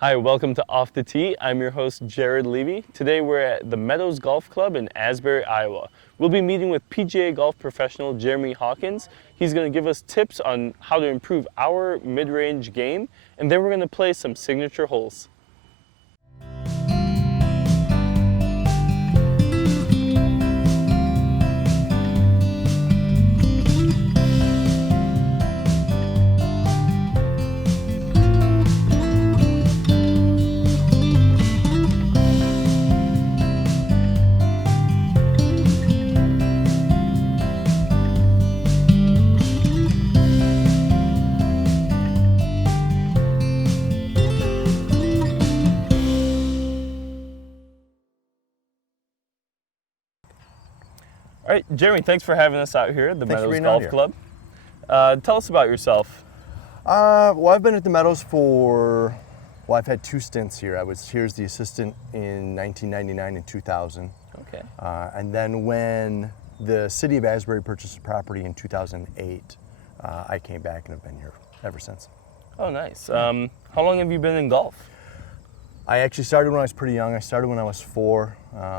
Hi, welcome to Off the Tee. I'm your host, Jared Levy. Today we're at the Meadows Golf Club in Asbury, Iowa. We'll be meeting with PGA golf professional Jeremy Hawkins. He's going to give us tips on how to improve our mid-range game, and then we're going to play some signature holes. All right, Jeremy, thanks for having us out here at the Meadows Golf Club. Tell us about yourself. Well, I've been at the Meadows I've had two stints here. I was here as the assistant in 1999 and 2000. Okay. And then when the city of Asbury purchased the property in 2008, I came back and have been here ever since. Oh, nice. How long have you been in golf? I actually started when I was pretty young. I started when I was 4.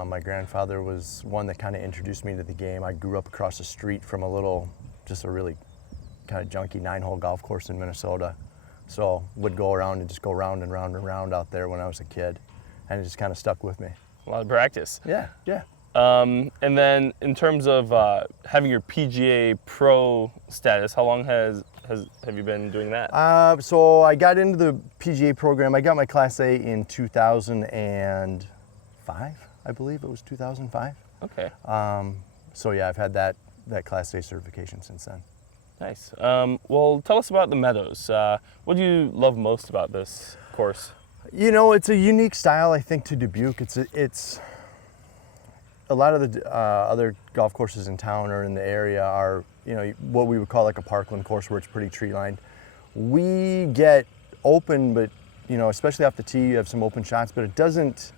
My grandfather was one that kind of introduced me to the game. I grew up across the street from just a really kind of junky 9-hole golf course in Minnesota. So would go around and just go round and round and round out there when I was a kid. And it just kind of stuck with me. A lot of practice. Yeah. And then in terms of having your PGA Pro status, how long have you been doing that? So I got into the PGA program. I got my Class A in 2005, I believe it was 2005. Okay. So yeah, I've had that Class A certification since then. Nice. Well, tell us about the Meadows. What do you love most about this course? You know, it's a unique style, I think, to Dubuque. It's a lot of the other golf courses in town or in the area are, what we would call like a parkland course where it's pretty tree lined. We get open, but especially off the tee, you have some open shots, but it doesn't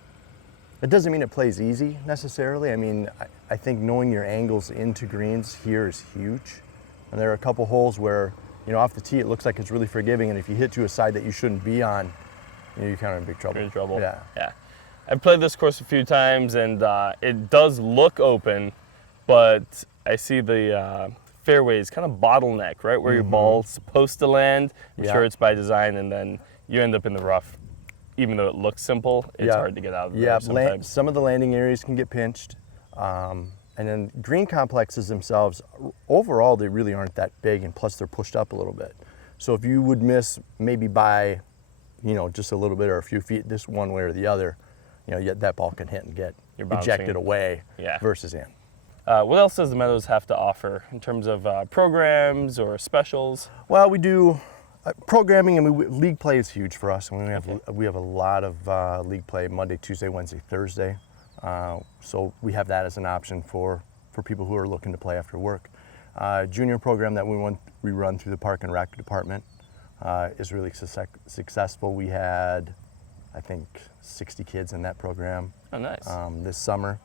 mean it plays easy necessarily. I mean, I think knowing your angles into greens here is huge. And there are a couple holes where, off the tee it looks like it's really forgiving, and if you hit to a side that you shouldn't be on, you're kind of in big trouble. You're in trouble. Yeah. I've played this course a few times, and it does look open, but I see the fairways kind of bottleneck, right where your ball's supposed to land. I'm sure it's by design, and then you end up in the rough. Even though it looks simple, it's hard to get out of there sometimes. Some of the landing areas can get pinched. And then green complexes themselves, overall, they really aren't that big, and plus they're pushed up a little bit. So if you would miss maybe by, just a little bit or a few feet this one way or the other, that ball can hit and get ejected away versus in. What else does the Meadows have to offer in terms of programs or specials? Well, we do programming, and league play is huge for us. And we have a lot of league play Monday, Tuesday, Wednesday, Thursday. So we have that as an option for people who are looking to play after work. Junior program that we run through the Park and Rec department is really successful. We had, I think, 60 kids in that program. Oh, nice. This summer.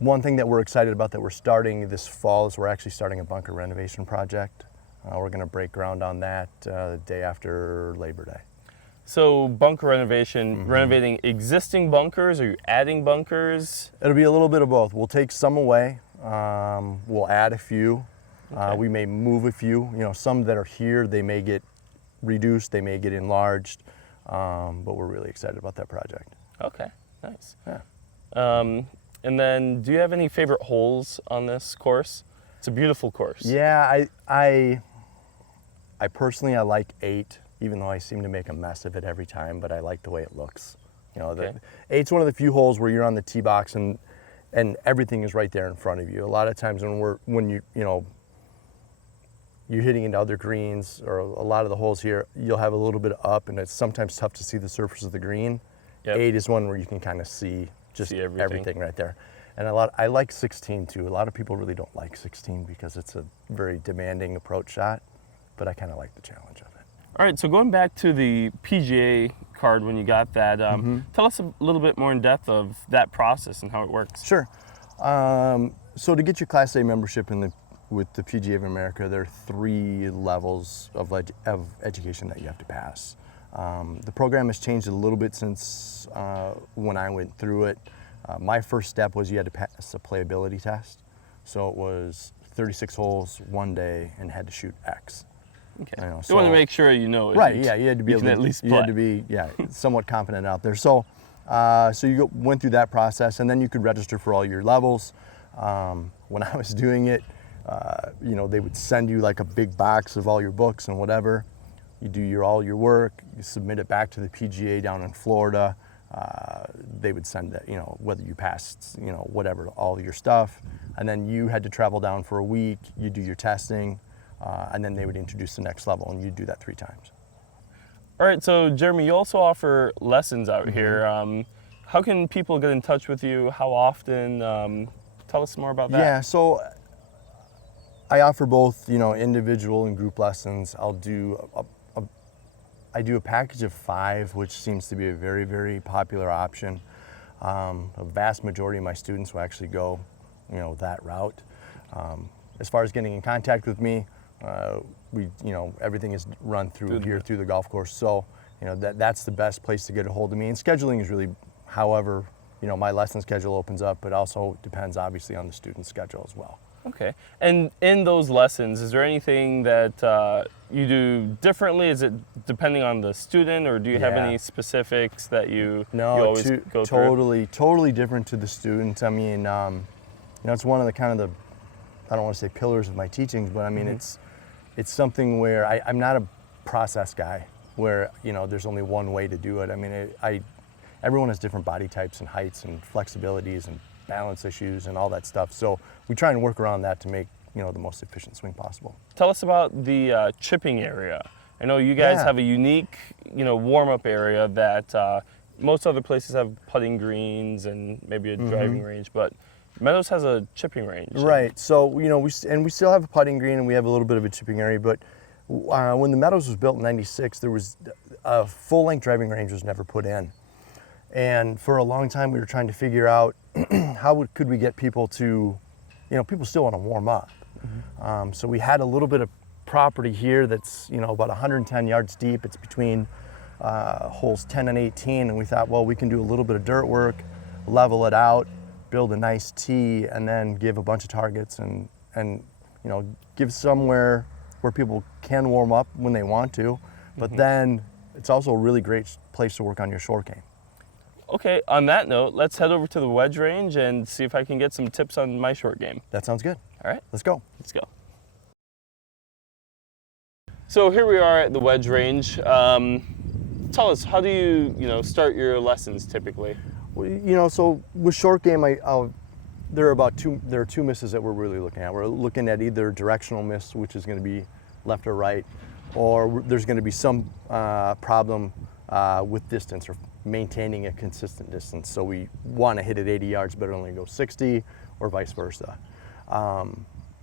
One thing that we're excited about that we're starting this fall is we're actually starting a bunker renovation project. We're going to break ground on that the day after Labor Day. So bunker renovation, renovating existing bunkers, or you adding bunkers? It'll be a little bit of both. We'll take some away. We'll add a few. Okay. We may move a few. Some that are here, they may get reduced, they may get enlarged, but we're really excited about that project. Okay, nice. Yeah. And then, do you have any favorite holes on this course? It's a beautiful course. Yeah, I personally like 8. Even though I seem to make a mess of it every time, but I like the way it looks. The 8's one of the few holes where you're on the tee box and everything is right there in front of you. A lot of times when you're hitting into other greens, or a lot of the holes here, you'll have a little bit of up, and it's sometimes tough to see the surface of the green. Yep. 8 is one where you can kind of see everything right there. And I like 16 too. A lot of people really don't like 16 because it's a very demanding approach shot, but I kind of like the challenge of it. All right, so going back to the PGA card when you got that, tell us a little bit more in depth of that process and how it works. Sure. So to get your Class A membership with the PGA of America, there are 3 levels of education that you have to pass. The program has changed a little bit since when I went through it. My first step was you had to pass a playability test. So it was 36 holes, 1 day, and had to shoot X. Okay. You You want to make sure you know it. Right, yeah, you had to be you able can to, at least you play. had to be, yeah, somewhat confident out there. So, went through that process, and then you could register for all your levels. When I was doing it, you know, they would send you like a big box of all your books and whatever. You do all your work, you submit it back to the PGA down in Florida. They would send it, you know, whether you passed, you know, whatever, all your stuff. And then you had to travel down for a week, you do your testing, and then they would introduce the next level, and you'd do that 3 times. All right, so Jeremy, you also offer lessons out Mm-hmm. here. How can people get in touch with you? How often? Tell us more about that. Yeah, so I offer both, you know, individual and group lessons. I do a package of 5, which seems to be a very, very popular option. A vast majority of my students will actually go, you know, that route. As far as getting in contact with me, you know, everything is run through the golf course. So, you know, that's the best place to get a hold of me. And scheduling is really, however, you know, my lesson schedule opens up, but also depends obviously on the student's schedule as well. Okay. And in those lessons, is there anything that you do differently? Is it depending on the student, or do you have any specifics that you always go through? Totally different to the student. I mean, you know, it's one of the kind of the, I don't want to say pillars of my teachings, but I mean, it's something where I'm not a process guy where, you know, there's only one way to do it. I mean, everyone has different body types and heights and flexibilities and balance issues and all that stuff. So we try and work around that to make, you know, the most efficient swing possible. Tell us about the chipping area. I know you guys have a unique, you know, warm-up area that most other places have putting greens and maybe a driving range, but Meadows has a chipping range. Right. So, you know, we still have a putting green and we have a little bit of a chipping area, but when the Meadows was built in '96, there was a full-length driving range was never put in. And for a long time, we were trying to figure out could we get people to, you know, people still want to warm up. So we had a little bit of property here that's, you know, about 110 yards deep. It's between holes 10 and 18. And we thought, well, we can do a little bit of dirt work, level it out, build a nice tee, and then give a bunch of targets and you know, give somewhere where people can warm up when they want to. But then it's also a really great place to work on your short game. Okay, on that note, let's head over to the wedge range and see if I can get some tips on my short game. That sounds good. All right, let's go. Let's go. So here we are at the wedge range. Tell us, how do you know, start your lessons typically? Well, you know, so with short game, there are 2 misses that we're really looking at. We're looking at either directional miss, which is going to be left or right, or there's going to be some problem with distance or maintaining a consistent distance. So we want to hit it 80 yards, but only go 60, or vice versa.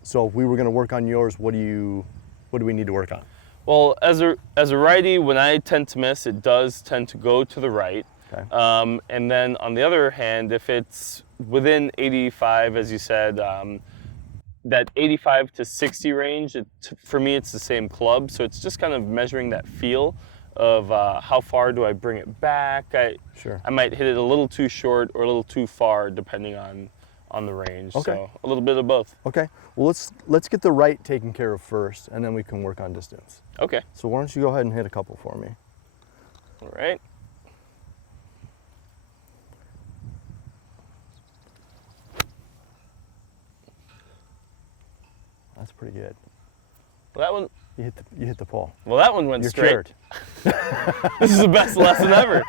So if we were going to work on yours, what do we need to work on? Well, as a righty, when I tend to miss, it does tend to go to the right. Okay. And then on the other hand, if it's within 85, as you said, that 85 to 60 range, for me, it's the same club. So it's just kind of measuring that feel of how far do I bring it back. I might hit it a little too short or a little too far, depending on the range. Okay. So a little bit of both. Okay. Well, let's get the right taken care of first, and then we can work on distance. Okay. So why don't you go ahead and hit a couple for me? All right. That's pretty good. Well, that one. You hit the pole. Well, that one went You're straight. cured. This is the best lesson ever.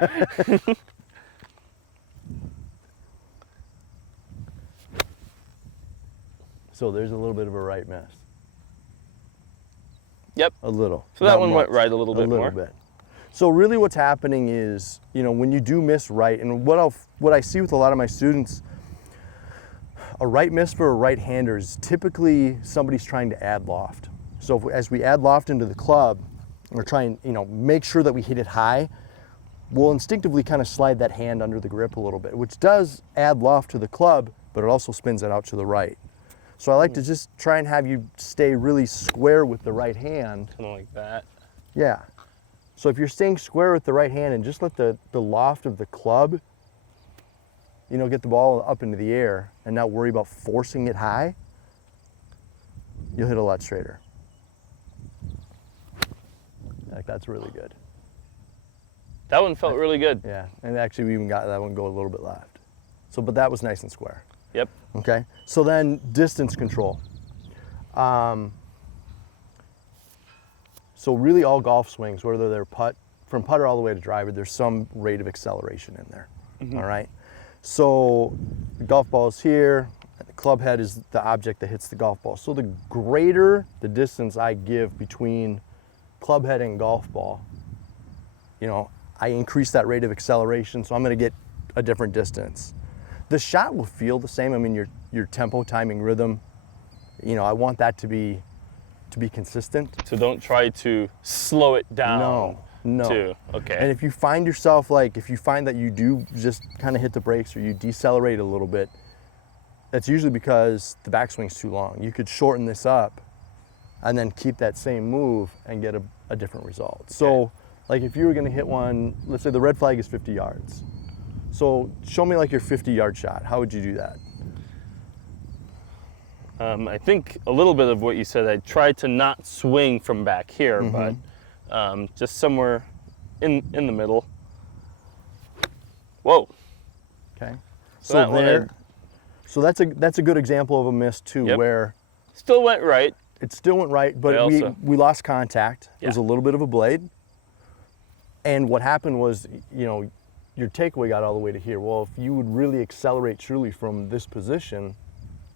So there's a little bit of a right miss. Yep. A little. So that one went right a little bit more. A little bit. So really what's happening is, you know, when you do miss right, and what I see with a lot of my students, a right miss for a right-hander is typically somebody's trying to add loft. So as we add loft into the club, we're trying, you know, make sure that we hit it high, we'll instinctively kind of slide that hand under the grip a little bit, which does add loft to the club, but it also spins it out to the right. So I like to just try and have you stay really square with the right hand. Kind of like that. Yeah. So if you're staying square with the right hand and just let the loft of the club, you know, get the ball up into the air and not worry about forcing it high, you'll hit a lot straighter. Like, that's really good. That one felt really good. Yeah, and actually we even got that one go a little bit left. So, but that was nice and square. Yep. Okay, so then distance control. So really all golf swings, whether they're from putter all the way to driver, there's some rate of acceleration in there, all right? So the golf ball is here, and the club head is the object that hits the golf ball. So the greater the distance I give between club head and golf ball, you know, I increase that rate of acceleration, so I'm gonna get a different distance. The shot will feel the same. I mean, your tempo, timing, rhythm, you know, I want that to be consistent. So don't try to slow it down. No. Too. Okay. And if you find yourself if you find that you do just kind of hit the brakes or you decelerate a little bit, that's usually because the backswing's too long. You could shorten this up and then keep that same move and get a different result. Okay. So like if you were gonna hit one, let's say the red flag is 50 yards. So show me like your 50-yard shot. How would you do that? I think a little bit of what you said, I tried to not swing from back here, but just somewhere in the middle. Whoa. Okay. So that's a good example of a miss too, where still went right. It still went right, but we lost contact. Yeah. It was a little bit of a blade. And what happened was, you know, your takeaway got all the way to here. Well, if you would really accelerate truly from this position,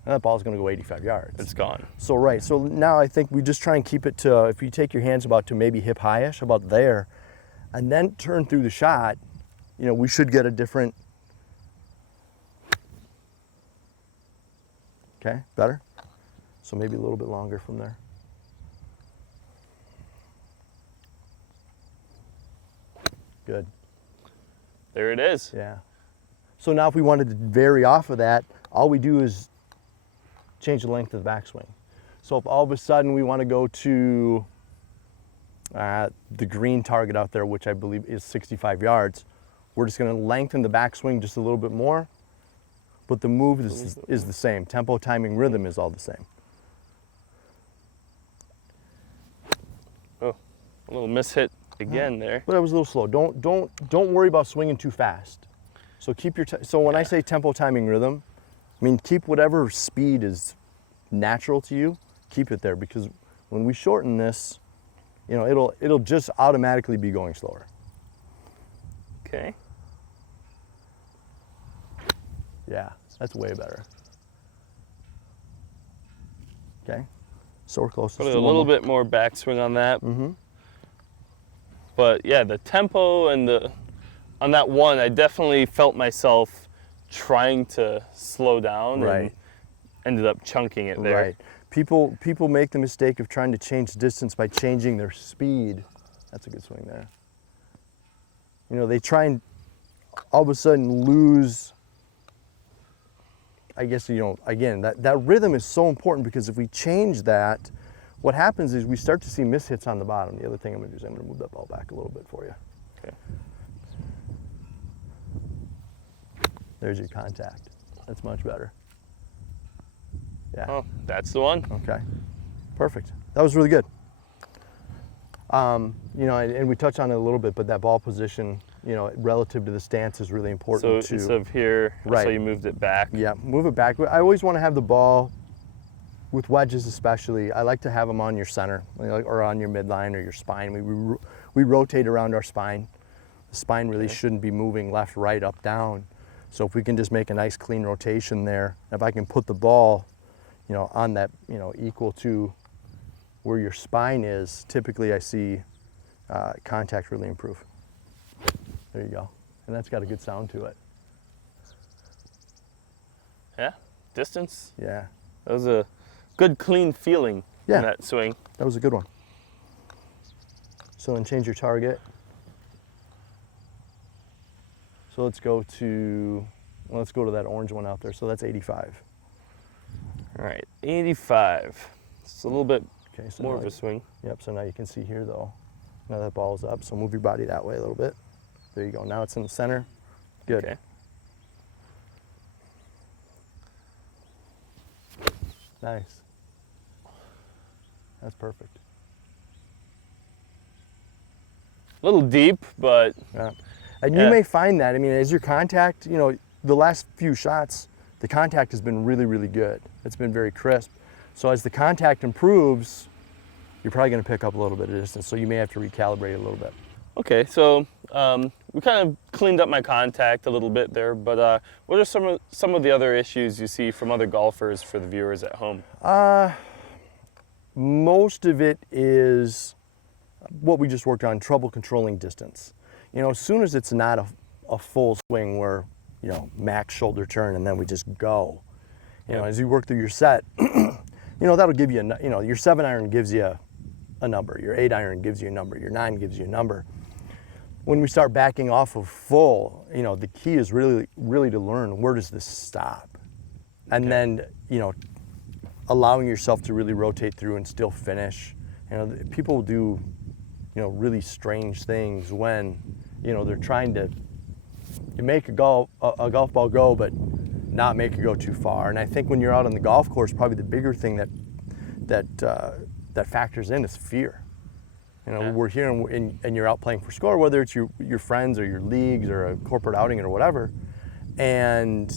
that ball's gonna go 85 yards. It's gone. So right, so now I think we just try and keep it to, if you take your hands about to maybe hip high-ish, about there, and then turn through the shot, you know, we should get a different, okay, better? So maybe a little bit longer from there. Good. There it is. Yeah. So now if we wanted to vary off of that, all we do is change the length of the backswing. So if all of a sudden we want to go to the green target out there, which I believe is 65 yards, we're just going to lengthen the backswing just a little bit more, but the move is the same. Tempo, timing, rhythm is all the same. Oh, a little mishit again there. But I was a little slow. Don't worry about swinging too fast. So keep your so when I say tempo, timing, rhythm, I mean keep whatever speed is natural to you. Keep it there, because when we shorten this, you know, it'll just automatically be going slower. Okay. Yeah, that's way better. Okay, so we're close. Put a little bit more backswing on that. But yeah, the tempo and on that one, I definitely felt myself trying to slow down and ended up chunking it there. Right. People make the mistake of trying to change distance by changing their speed. That's a good swing there. You know, they try and all of a sudden lose, I guess, you know, again, that rhythm is so important, because if we change that, what happens is we start to see mishits on the bottom. The other thing I'm gonna do is I'm gonna move that ball back a little bit for you. Okay. There's your contact. That's much better. Yeah. Oh, that's the one. Okay. Perfect. That was really good. You know, and we touched on it a little bit, but that ball position, you know, relative to the stance is really important too. So instead of here, so you moved it back. Yeah, move it back. I always want to have the ball, with wedges especially, I like to have them on your center, or on your midline or your spine. We rotate around our spine. The spine really shouldn't be moving left, right, up, down. So if we can just make a nice clean rotation there, if I can put the ball, you know, on that, you know, equal to where your spine is, typically I see contact really improve. There you go. And that's got a good sound to it. Yeah, distance. Yeah. That was a good, clean feeling in that swing. That was a good one. So then change your target. So let's go to that orange one out there. So that's 85. All right, 85. It's a little bit Okay, so more of a swing. Yep, so now you can see here though, Now that ball's up, so move your body that way a little bit. There you go. Now it's in the center. Good. Okay. Nice. That's perfect. A little deep, but Yeah. And Yeah. you may find that, I mean, as your contact, you know, the last few shots, the contact has been really, really good. It's been very crisp. So as the contact improves, you're probably going to pick up a little bit of distance. So you may have to recalibrate a little bit. okay. So we kind of cleaned up my contact a little bit there, but what are some of the other issues you see from other golfers for the viewers at home? Most of it is what we just worked on, trouble controlling distance. You know, as soon as it's not a full swing where, you know, max shoulder turn and then we just go, you know, as you work through your set, you know, that'll give you, you know, your 7-iron gives you a number, your 8-iron gives you a number, your 9 gives you a number. When we start backing off of full, you know, the key is really to learn where does this stop? And then, you know, allowing yourself to really rotate through and still finish. You know, people do, you know, really strange things when, you know, they're trying to make a golf ball go, but not make it go too far. And I think when you're out on the golf course, probably the bigger thing that factors in is fear. You know, we're here and you're out playing for score, whether it's your friends or your leagues or a corporate outing or whatever. And,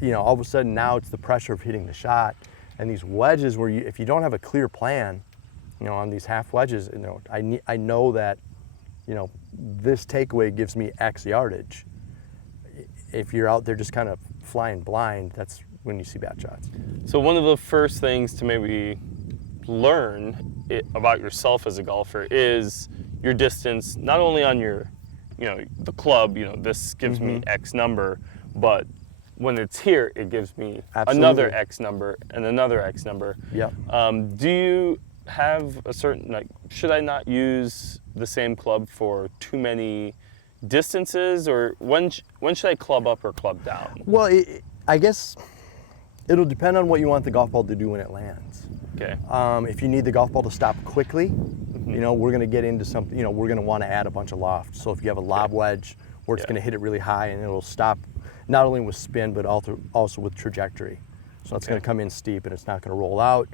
you know, all of a sudden now it's the pressure of hitting the shot. And these wedges where if you don't have a clear plan, you know, on these half wedges, you know, I know that, you know, this takeaway gives me X yardage. If you're out there just kind of flying blind, that's when you see bad shots. So one of the first things to maybe learn about yourself as a golfer is your distance, not only on your, you know, the club, you know, this gives me X number, but when it's here, it gives me another X number and another X number. Yeah. Do you have a certain, like, should I not use the same club for too many distances, or when should I club up or club down? Well, I guess it'll depend on what you want the golf ball to do when it lands. Okay. If you need the golf ball to stop quickly, you know, we're going to get into something, you know, we're going to want to add a bunch of loft. So if you have a lob wedge where it's going to hit it really high and it'll stop not only with spin, but also with trajectory. So it's going to come in steep and it's not going to roll out.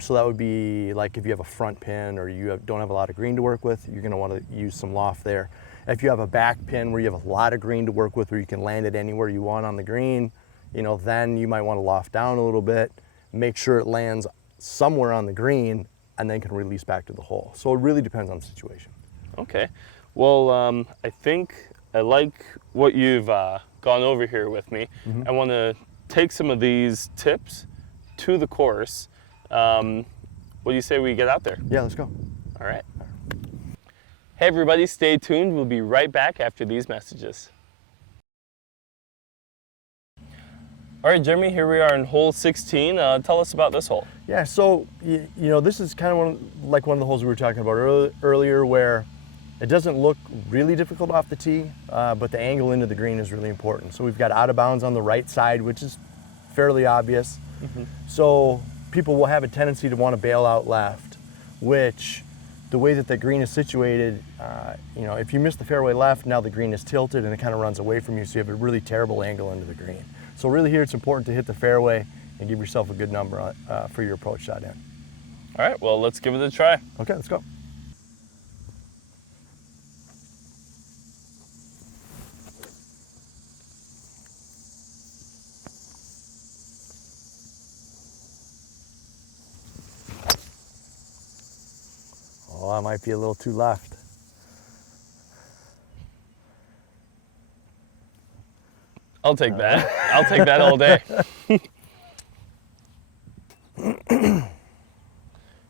So that would be like if you have a front pin or you don't have a lot of green to work with, you're going to want to use some loft there. If you have a back pin where you have a lot of green to work with, where you can land it anywhere you want on the green, you know, then you might want to loft down a little bit, make sure it lands somewhere on the green, and then can release back to the hole. So it really depends on the situation. Okay. Well, I think I like what you've gone over here with me. I want to take some of these tips to the course. What do you say we get out there? Yeah, let's go. All right. Hey everybody, stay tuned. We'll be right back after these messages. All right, Jeremy, here we are in hole 16. Tell us about this hole. Yeah, so, you know, this is kind of one of the holes we were talking about earlier where it doesn't look really difficult off the tee, but the angle into the green is really important. So we've got out of bounds on the right side, which is fairly obvious. So people will have a tendency to want to bail out left, which the way that the green is situated, you know, if you miss the fairway left, now the green is tilted and it kind of runs away from you, so you have a really terrible angle into the green. So really here it's important to hit the fairway and give yourself a good number for your approach shot in. All right, well, let's give it a try. Okay, let's go. Oh, I might be a little too left. I'll take that. I'll take that all day. Here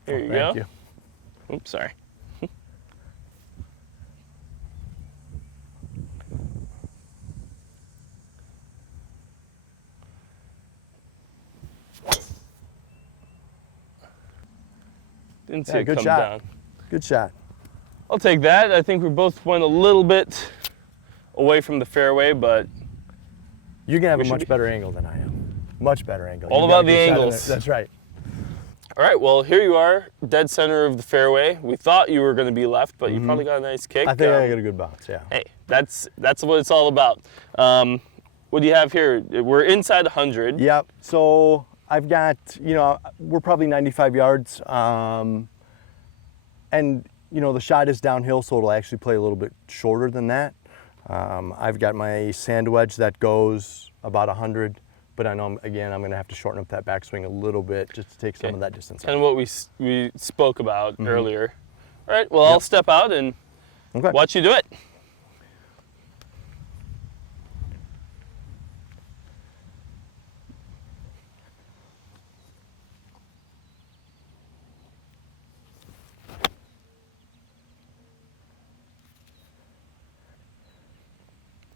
you go. Thank you. Oops, sorry. Didn't see it good come shot. down. Good shot. I'll take that. I think we both went a little bit away from the fairway, but You're gonna have a much better angle than I am. Much better angle. All You got about a the good shot in angles. it. That's right. All right, well, here you are, dead center of the fairway. We thought you were going to be left, but you probably got a nice kick. I think I got a good bounce, yeah. Hey, that's what it's all about. What do you have here? We're inside 100. Yep, so I've got, we're probably 95 yards. And, the shot is downhill, so it'll actually play a little bit shorter than that. I've got my sand wedge that goes about 100. But I know, again, I'm going to have to shorten up that backswing a little bit just to take some of that distance out. Kind of what we spoke about earlier. All right, well, I'll step out and watch you do it.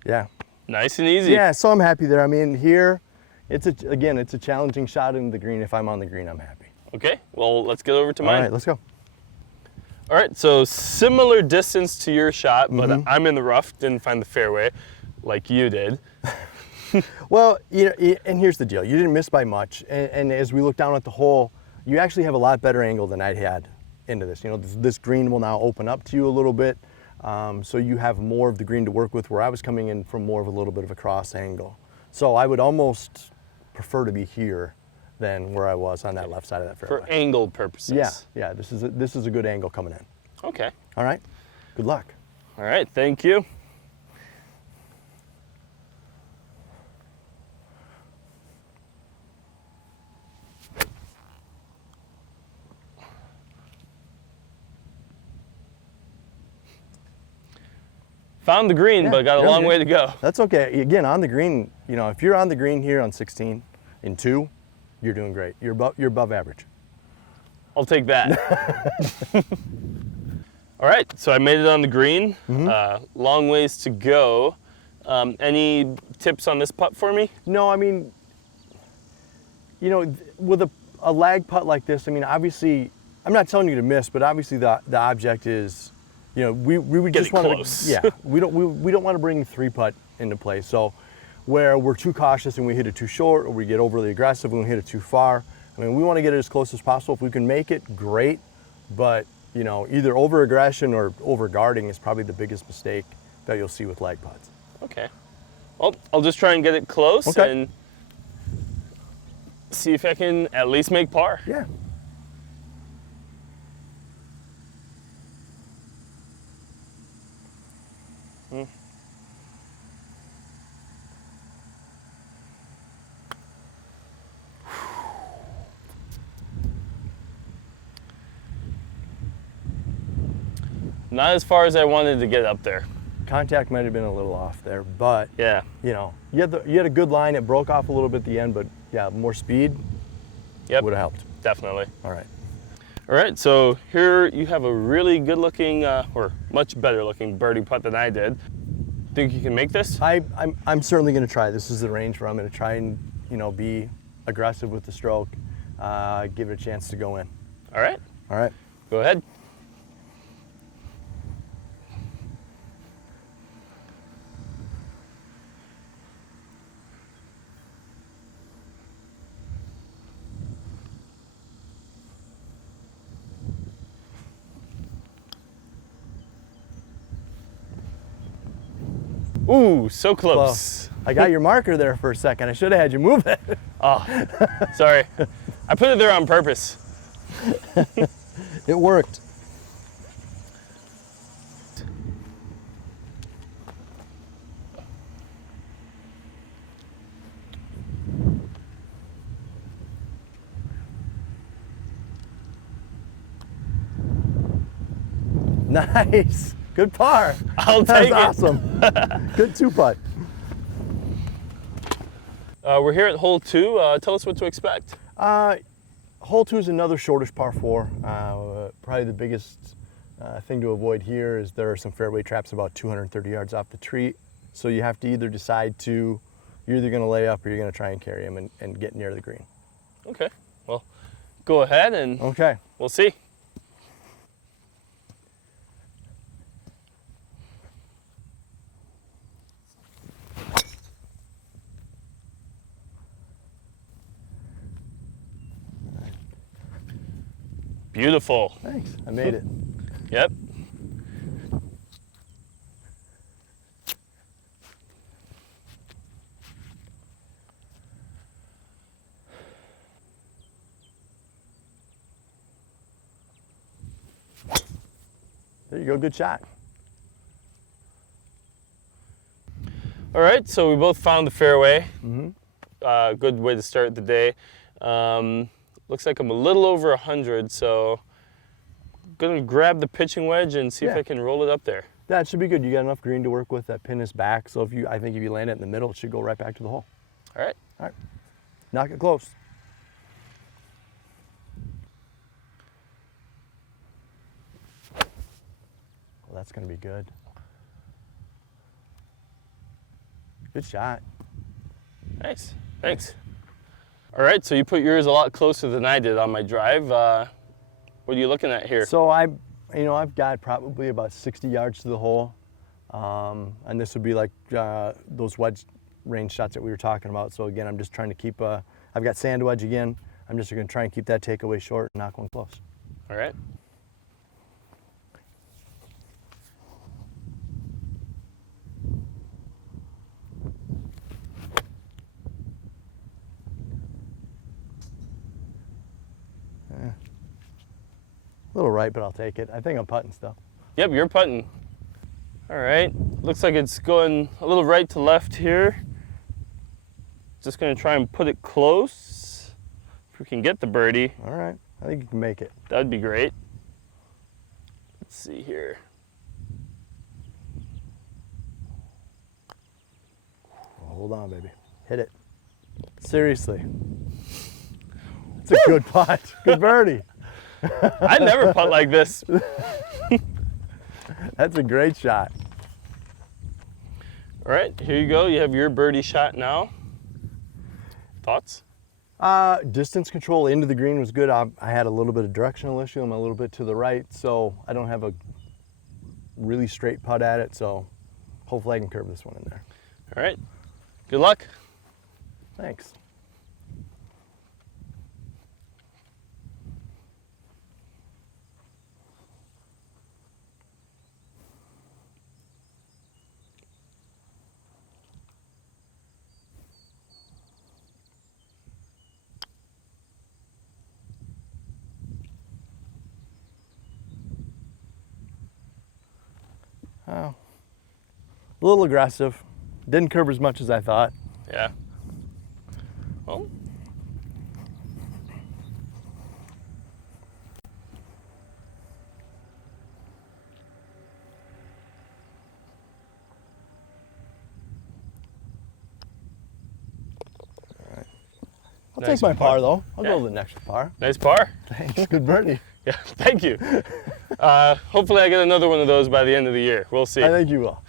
Yeah. Nice and easy. Yeah, so I'm happy there. I mean, here, it's a challenging shot into the green. If I'm on the green, I'm happy. Okay, well, let's get over to mine. All right, let's go. All right, so similar distance to your shot, but I'm in the rough, didn't find the fairway like you did. Well, and here's the deal. You didn't miss by much, and as we look down at the hole, you actually have a lot better angle than I had into this. This green will now open up to you a little bit, so you have more of the green to work with, where I was coming in from more of a little bit of a cross angle. So I would almost prefer to be here than where I was on that left side of that fairway. For angle purposes. Yeah, this is a good angle coming in. Okay. All right, good luck. All right, thank you. Found the green, but got a long way to go. That's okay. Again, on the green, if you're on the green here on 16 in 2, you're doing great. You're above average. I'll take that. All right, so I made it on the green. Long ways to go. Any tips on this putt for me? No, I mean, with a lag putt like this, I mean, obviously, I'm not telling you to miss, but obviously the object is, we would Get just want close. to, yeah, we don't want to bring 3-putt into play. So where we're too cautious and we hit it too short, or we get overly aggressive and we hit it too far, I mean, we want to get it as close as possible. If we can make it, great, but either over aggression or over guarding is probably the biggest mistake that you'll see with lag putts. Okay. Well, I'll just try and get it close and see if I can at least make par. Yeah. Not as far as I wanted to get up there. Contact might have been a little off there, but yeah, you had a good line. It broke off a little bit at the end, but yeah, more speed would have helped. Definitely. All right. All right, so here you have a really good looking, or much better looking birdie putt than I did. Think you can make this? I'm certainly going to try. This is the range where I'm going to try and be aggressive with the stroke, give it a chance to go in. All right. All right. Go ahead. Ooh, so close. I got your marker there for a second. I should have had you move it. Oh, sorry. I put it there on purpose. It worked. Nice. Good par. I'll take it. That's awesome. Good 2-putt. We're here at hole 2. Tell us what to expect. Hole 2 is another shortish par 4. Probably the biggest thing to avoid here is there are some fairway traps about 230 yards off the tree. So you have to either decide you're either going to lay up or you're going to try and carry them and get near the green. Okay. Well, go ahead and we'll see. Beautiful. Thanks, I made it. Yep. There you go, good shot. All right, so we both found the fairway. Mm-hmm. Good way to start the day. Looks like I'm a little over 100, so I'm gonna grab the pitching wedge and see if Yeah. I can roll it up there. That should be good. You got enough green to work with. That pin is back, so I think if you land it in the middle, it should go right back to the hole. All right. All right, knock it close. Well, that's gonna be good. Good shot. Nice. Thanks. All right, so you put yours a lot closer than I did on my drive. What are you looking at here? So I've got probably about 60 yards to the hole, and this would be like those wedge range shots that we were talking about. So again, I'm just trying to keep. I've got sand wedge again. I'm just going to try and keep that takeaway short and knock one close. All right. A little right, but I'll take it. I think I'm putting still. Yep, you're putting. All right. Looks like it's going a little right to left here. Just gonna try and put it close. If we can get the birdie, All right, I think you can make it. that'd be great. Let's see here. Hold on, baby. Hit it. Seriously. It's a good putt. Good birdie. I never putt like this. That's a great shot. All right, here you go. You have your birdie shot now. Thoughts? Distance control into the green was good. I had a little bit of directional issue. I'm a little bit to the right, so I don't have a really straight putt at it, so hopefully I can curve this one in there. All right. Good luck. Thanks. Oh, a little aggressive. Didn't curve as much as I thought. Yeah. Well. I'll Nice take my par. par though. I'll Yeah. go with an extra par. Nice par. Thanks. Good birdie. Yeah, thank you. Hopefully I get another one of those by the end of the year. We'll see. I think you will.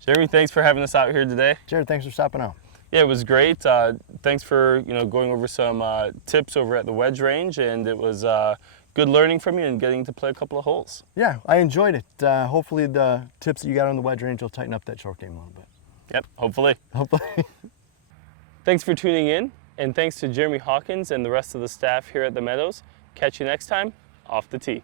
Jeremy, thanks for having us out here today. Jared, thanks for stopping out. Yeah, it was great. Thanks for going over some tips over at the wedge range, and it was good learning from you and getting to play a couple of holes. Yeah, I enjoyed it. Hopefully the tips that you got on the wedge range will tighten up that short game a little bit. Yep, hopefully. Hopefully. Thanks for tuning in, and thanks to Jeremy Hawkins and the rest of the staff here at the Meadows. Catch you next time, off the tee.